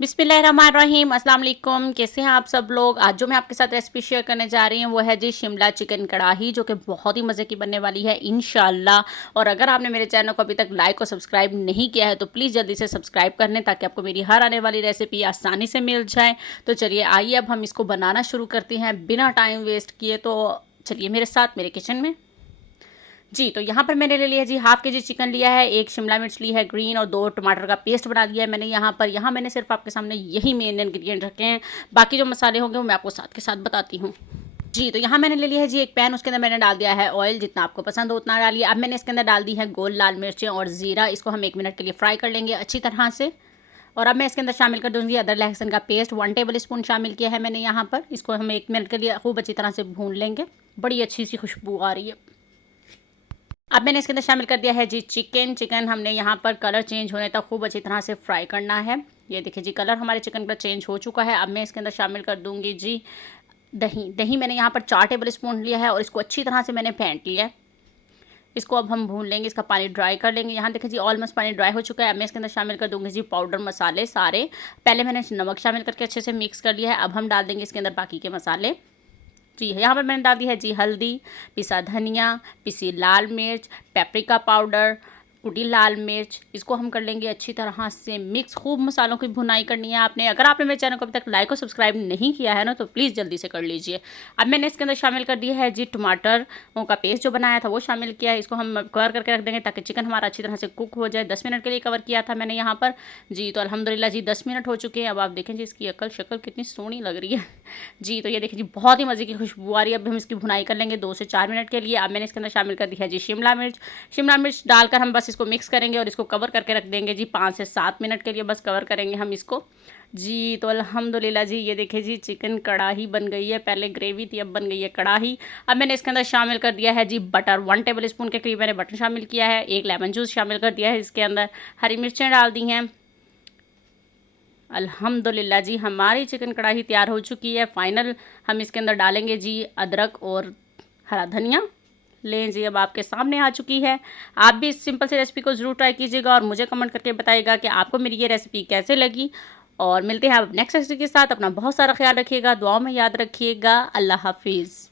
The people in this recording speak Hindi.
बिस्मिल्लाहिर्रहमानिर्रहीम, अस्सलाम वालेकुम। कैसे हैं आप सब लोग। आज जो मैं आपके साथ रेसिपी शेयर करने जा रही हूँ वो है जी शिमला चिकन कढ़ाई, जो कि बहुत ही मज़े की बनने वाली है इंशाल्लाह। और अगर आपने मेरे चैनल को अभी तक लाइक और सब्सक्राइब नहीं किया है तो प्लीज़ जल्दी से सब्सक्राइब कर लें, ताकि आपको मेरी हर आने वाली रेसिपी आसानी से मिल जाए। तो चलिए आइए अब हम इसको बनाना शुरू करते हैं बिना टाइम वेस्ट किए। तो चलिए मेरे साथ मेरे किचन में। जी, तो यहाँ पर मैंने ले लिया जी हाफ़ केजी चिकन लिया है, 1 शिमला मिर्च ली है ग्रीन और 2 टमाटर का पेस्ट बना लिया है मैंने यहाँ पर। यहाँ मैंने सिर्फ आपके सामने यही मेन इंग्रेडिएंट रखे हैं, बाकी जो मसाले होंगे वो मैं आपको साथ के साथ बताती हूँ। जी, तो यहाँ मैंने ले लिया है जी एक पैन, उसके अंदर मैंने डाल दिया है ऑयल, जितना आपको पसंद हो उतना डालिए। अब मैंने इसके अंदर डाल दी है गोल लाल मिर्चें और ज़ीरा, इसको हम 1 मिनट के लिए फ्राई कर लेंगे अच्छी तरह से। और अब मैं इसके अंदर शामिल कर दूँगी अदरक लहसुन का पेस्ट, 1 टेबल स्पून शामिल किया है मैंने यहाँ पर। इसको हम 1 मिनट के लिए खूब अच्छी तरह से भून लेंगे, बड़ी अच्छी सी खुशबू आ रही है। अब मैंने इसके अंदर शामिल कर दिया है जी चिकन हमने यहाँ पर कलर चेंज होने तक खूब अच्छी तरह से फ्राई करना है। ये देखिए जी कलर हमारे चिकन का चेंज हो चुका है। अब मैं इसके अंदर शामिल कर दूँगी जी दही मैंने यहाँ पर 4 टेबल स्पून लिया है और इसको अच्छी तरह से मैंने फेंट लिया है। इसको अब हम भून लेंगे, इसका पानी ड्राई कर लेंगे। यहाँ देखिए जी ऑलमोस्ट पानी ड्राई हो चुका है। अब मैं इसके अंदर शामिल कर दूँगी जी पाउडर मसाले सारे। पहले मैंने नमक शामिल करके अच्छे से मिक्स कर लिया है। अब हम डाल देंगे इसके अंदर बाकी के मसाले। जी यहाँ पर मैंने डाल दी है जी हल्दी, पिसा धनिया, पिसी लाल मिर्च, पेपरिका पाउडर, कुटी लाल मिर्च। इसको हम कर लेंगे अच्छी तरह से मिक्स। खूब मसालों की भुनाई करनी है आपने। अगर आपने मेरे चैनल को अभी तक लाइक और सब्सक्राइब नहीं किया है ना, तो प्लीज़ जल्दी से कर लीजिए। अब मैंने इसके अंदर शामिल कर दिया है जी टमाटरों का पेस्ट जो बनाया था वो शामिल किया है। इसको हम कवर करके रख देंगे ताकि चिकन हमारा अच्छी तरह से कुक हो जाए। 10 मिनट के लिए कवर किया था मैंने यहाँ पर। जी तो अल्हम्दुलिल्लाह जी 10 मिनट हो चुके हैं। अब आप देखें जी इसकी अकल शक्ल कितनी सोहनी लग रही है। जी तो ये देखिए जी बहुत ही मज़े की खुशबू आ रही है। अब हम इसकी भुनाई कर लेंगे 2 से 4 मिनट के लिए। अब मैंने इसके अंदर शामिल कर दिया है जी शिमला मिर्च डालकर हम बस इसको मिक्स करेंगे और इसको कवर करके रख देंगे जी 5 से 7 मिनट के लिए। बस कवर करेंगे हम इसको। जी तो अल्हम्दुलिल्लाह जी ये देखिए जी चिकन कढ़ाई बन गई है। पहले ग्रेवी थी, अब बन गई है कढ़ाई। अब मैंने इसके अंदर शामिल कर दिया है जी बटर, 1 टेबल स्पून के करीब मैंने बटर शामिल किया है। 1 लेमन जूस शामिल कर दिया है इसके अंदर। हरी मिर्चें डाल दी हैं। अल्हम्दुलिल्लाह जी हमारी चिकन कढ़ाई तैयार हो चुकी है। फाइनल हम इसके अंदर डालेंगे जी अदरक और हरा धनिया। लें जी अब आपके सामने आ चुकी है। आप भी इस सिंपल सी रेसिपी को ज़रूर ट्राई कीजिएगा और मुझे कमेंट करके बताइएगा कि आपको मेरी ये रेसिपी कैसे लगी। और मिलते हैं अब नेक्स्ट रेसिपी के साथ। अपना बहुत सारा ख्याल रखिएगा, दुआओं में याद रखिएगा। अल्लाह हाफिज़।